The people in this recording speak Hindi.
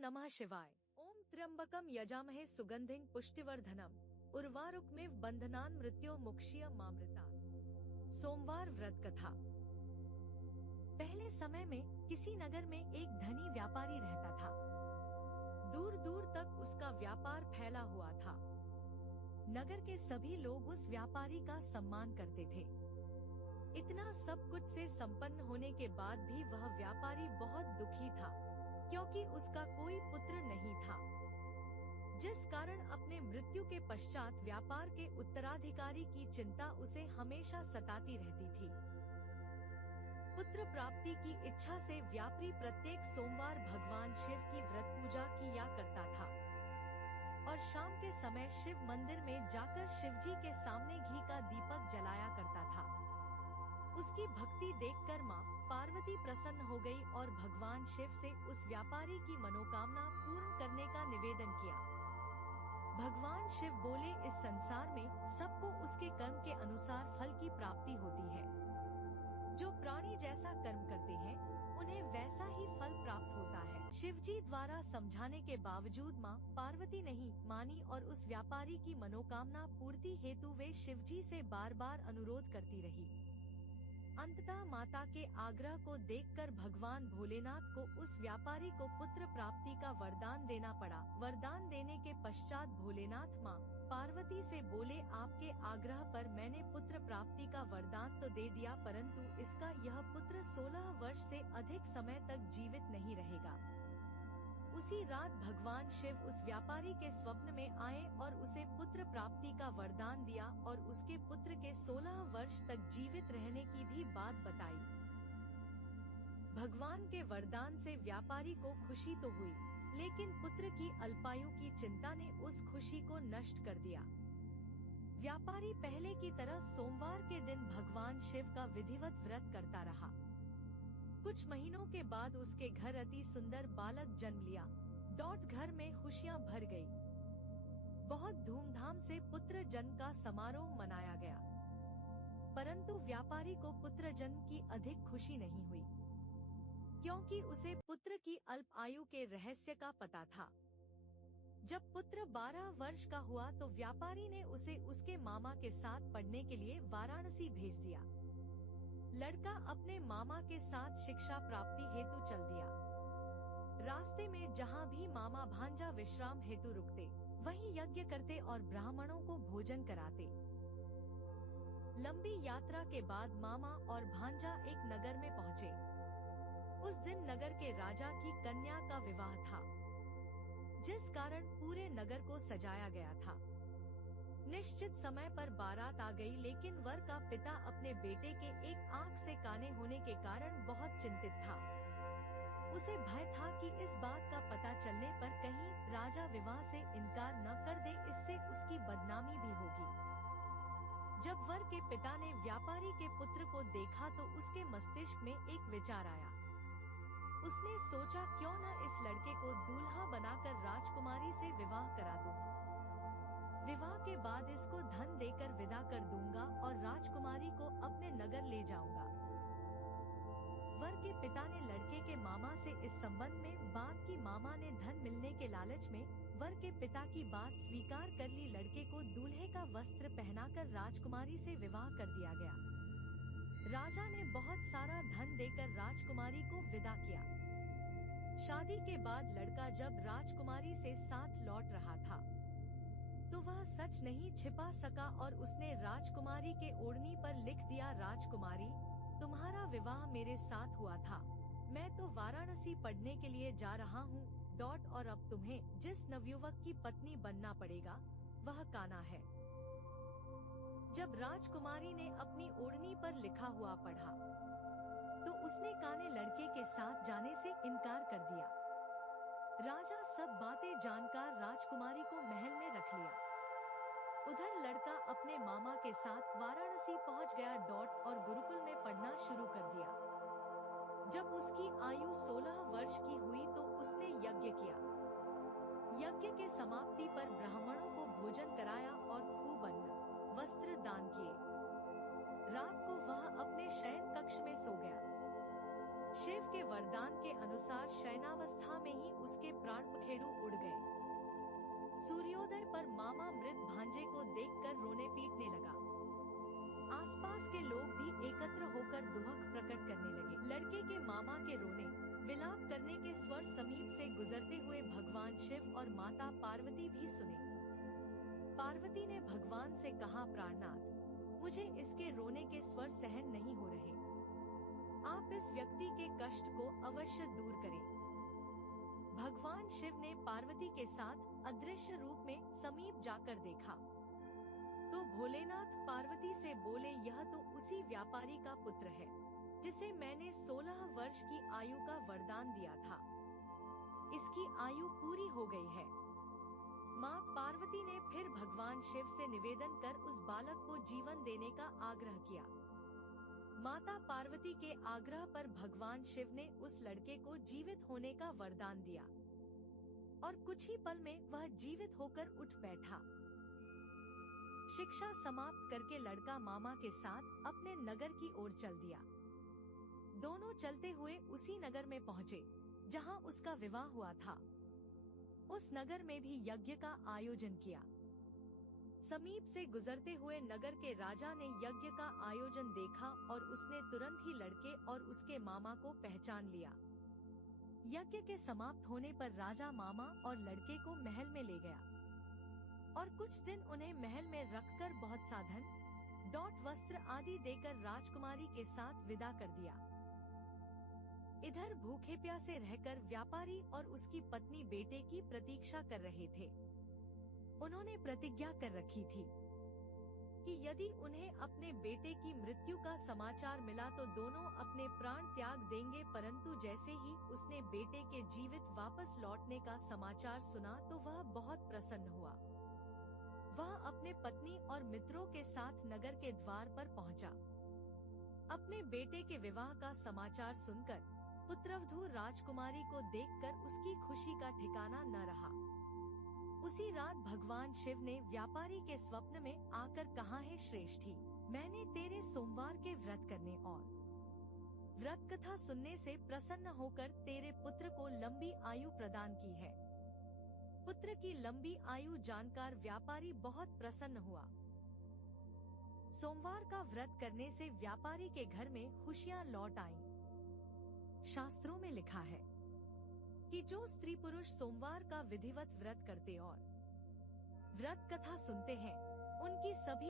नमः शिवाय। ओम त्र्यंबकम यजामहे सुगंधिं पुष्टिवर्धनम उर्वारुकमेव बंधनान् मृत्यो मुक्षीय मामृतात्। सोमवार व्रत कथा। पहले समय में किसी नगर में एक धनी व्यापारी रहता था। दूर दूर तक उसका व्यापार फैला हुआ था। नगर के सभी लोग उस व्यापारी का सम्मान करते थे। इतना सब कुछ से संपन्न होने के बाद भी वह व्यापारी बहुत दुखी था, क्योंकि उसका कोई पुत्र नहीं था, जिस कारण अपने मृत्यु के पश्चात व्यापार के उत्तराधिकारी की चिंता उसे हमेशा सताती रहती थी। पुत्र प्राप्ति की इच्छा से व्यापारी प्रत्येक सोमवार भगवान शिव की व्रत पूजा किया करता था और शाम के समय शिव मंदिर में जाकर शिवजी के सामने घी का दीपक जलाया करता था। उसकी भक्ति देखकर माँ पार्वती प्रसन्न हो गई और भगवान शिव से उस व्यापारी की मनोकामना पूर्ण करने का निवेदन किया। भगवान शिव बोले, इस संसार में सबको उसके कर्म के अनुसार फल की प्राप्ति होती है। जो प्राणी जैसा कर्म करते हैं उन्हें वैसा ही फल प्राप्त होता है। शिवजी द्वारा समझाने के बावजूद माँ पार्वती नहीं मानी और उस व्यापारी की मनोकामना पूर्ति हेतु वे शिवजी से बार बार अनुरोध करती रही। अंततः माता के आग्रह को देखकर भगवान भोलेनाथ को उस व्यापारी को पुत्र प्राप्ति का वरदान देना पड़ा। वरदान देने के पश्चात भोलेनाथ माँ पार्वती से बोले, आपके आग्रह पर मैंने पुत्र प्राप्ति का वरदान तो दे दिया, परंतु इसका यह पुत्र 16 वर्ष से अधिक समय तक जीवित नहीं रहेगा। उसी रात भगवान शिव उस व्यापारी के स्वप्न में आए और उसे पुत्र प्राप्ति का वरदान दिया और उसके पुत्र के 16 वर्ष तक जीवित रहने की भी बात बताई। भगवान के वरदान से व्यापारी को खुशी तो हुई, लेकिन पुत्र की अल्पायु की चिंता ने उस खुशी को नष्ट कर दिया। व्यापारी पहले की तरह सोमवार के दिन भगवान शिव का विधिवत व्रत करता रहा। कुछ महीनों के बाद उसके घर अति सुंदर बालक जन्म लिया। घर में खुशियां भर गई। बहुत धूमधाम से पुत्र जन्म का समारोह मनाया गया, परंतु व्यापारी को पुत्र जन्म की अधिक खुशी नहीं हुई, क्योंकि उसे पुत्र की अल्प आयु के रहस्य का पता था। जब पुत्र 12 वर्ष का हुआ तो व्यापारी ने उसे उसके मामा के साथ पढ़ने के लिए वाराणसी भेज दिया। लड़का अपने मामा के साथ शिक्षा प्राप्ति हेतु चल दिया। रास्ते में जहाँ भी मामा भांजा विश्राम हेतु रुकते, वहीं यज्ञ करते और ब्राह्मणों को भोजन कराते। लंबी यात्रा के बाद मामा और भांजा एक नगर में पहुँचे। उस दिन नगर के राजा की कन्या का विवाह था, जिस कारण पूरे नगर को सजाया गया था। निश्चित समय पर बारात आ गई, लेकिन वर का पिता अपने बेटे के एक आंख से काने होने के कारण बहुत चिंतित था। उसे भय था कि इस बात का पता चलने पर कहीं राजा विवाह से इनकार न कर दे, इससे उसकी बदनामी भी होगी। जब वर के पिता ने व्यापारी के पुत्र को देखा तो उसके मस्तिष्क में एक विचार आया। उसने सोचा, क्यों न इस लड़के को दूल्हा बनाकर राजकुमारी से विवाह करा दूं। विवाह के बाद इसको धन देकर विदा कर दूंगा और राजकुमारी को अपने नगर ले जाऊंगा। वर के पिता ने लड़के के मामा से इस संबंध में बात की। मामा ने धन मिलने के लालच में वर के पिता की बात स्वीकार कर ली। लड़के को दूल्हे का वस्त्र पहनाकर राजकुमारी से विवाह कर दिया गया। राजा ने बहुत सारा धन देकर राजकुमारी को विदा किया। शादी के बाद लड़का जब राजकुमारी से साथ लौट रहा था तो वह सच नहीं छिपा सका और उसने राजकुमारी के ओढ़नी पर लिख दिया, राजकुमारी, तुम्हारा विवाह मेरे साथ हुआ था। मैं तो वाराणसी पढ़ने के लिए जा रहा हूँ। और अब तुम्हें जिस नवयुवक की पत्नी बनना पड़ेगा वह कान्हा है। जब राजकुमारी ने अपनी ओढ़नी पर लिखा हुआ पढ़ा तो उसने काने लड़के के साथ जाने से इनकार कर दिया। राजा सब बातें जानकर राजकुमारी को महल में रख लिया। उधर लड़का अपने मामा के साथ वाराणसी पहुंच गया। और गुरुकुल में पढ़ना शुरू कर दिया। जब उसकी आयु 16 वर्ष की हुई तो उसने यज्ञ किया। यज्ञ के समाप्ति पर ब्राह्मणों को भोजन कराया और खूब अन्न वस्त्र दान किए। रात को वह अपने शयन कक्ष में सो गया। शिव के वरदान के अनुसार शयनावस्था में ही उसके प्राण सूर्योदय पर मामा मृत भांजे को देखकर रोने पीटने लगा। आसपास के लोग भी एकत्र होकर दुहक प्रकट करने लगे। लड़के के मामा के रोने विलाप करने के स्वर समीप से गुजरते हुए भगवान शिव और माता पार्वती भी सुने। पार्वती ने भगवान से कहा, प्राणनाथ, मुझे इसके रोने के स्वर सहन नहीं हो रहे। आप इस व्यक्ति के कष्ट को अवश्य दूर करें। भगवान शिव ने पार्वती के साथ अदृश्य रूप में समीप जाकर देखा तो भोलेनाथ पार्वती से बोले, यह तो उसी व्यापारी का पुत्र है जिसे मैंने 16 वर्ष की आयु का वरदान दिया था। इसकी आयु पूरी हो गई है। माँ पार्वती ने फिर भगवान शिव से निवेदन कर उस बालक को जीवन देने का आग्रह किया। माता पार्वती के आग्रह पर भगवान शिव ने उस लड़के को जीवित होने का वरदान दिया और कुछ ही पल में वह जीवित होकर उठ बैठा। शिक्षा समाप्त करके लड़का मामा के साथ अपने नगर की ओर चल दिया। दोनों चलते हुए उसी नगर में पहुँचे जहाँ उसका विवाह हुआ था। उस नगर में भी यज्ञ का आयोजन किया। समीप से गुजरते हुए नगर के राजा ने यज्ञ का आयोजन देखा और उसने तुरंत ही लड़के और उसके मामा को पहचान लिया। यज्ञ के समाप्त होने पर राजा मामा और लड़के को महल में ले गया और कुछ दिन उन्हें महल में रखकर बहुत साधन, डॉट, वस्त्र आदि देकर राजकुमारी के साथ विदा कर दिया। इधर भूखे प्यासे रहकर व्यापारी और उसकी पत्नी बेटे की प्रतीक्षा कर रहे थे। उन्होंने प्रतिज्ञा कर रखी थी कि यदि उन्हें अपने बेटे की मृत्यु का समाचार मिला तो दोनों अपने प्राण त्याग देंगे, परंतु जैसे ही उसने बेटे के जीवित वापस लौटने का समाचार सुना तो वह बहुत प्रसन्न हुआ। वह अपने पत्नी और मित्रों के साथ नगर के द्वार पर पहुंचा। अपने बेटे के विवाह का समाचार सुनकर पुत्रवधू राजकुमारी को देखकर उसकी खुशी का ठिकाना न रहा। उसी रात भगवान शिव ने व्यापारी के स्वप्न में आकर कहा, है श्रेष्ठी, मैंने तेरे सोमवार के व्रत करने और व्रत कथा सुनने से प्रसन्न होकर तेरे पुत्र को लंबी आयु प्रदान की है। पुत्र की लंबी आयु जानकर व्यापारी बहुत प्रसन्न हुआ। सोमवार का व्रत करने से व्यापारी के घर में खुशियां लौट आईं। शास्त्रों में लिखा है कि जो स्त्री पुरुष सोमवार का विधिवत व्रत करते और व्रत कथा सुनते हैं, उनकी सभी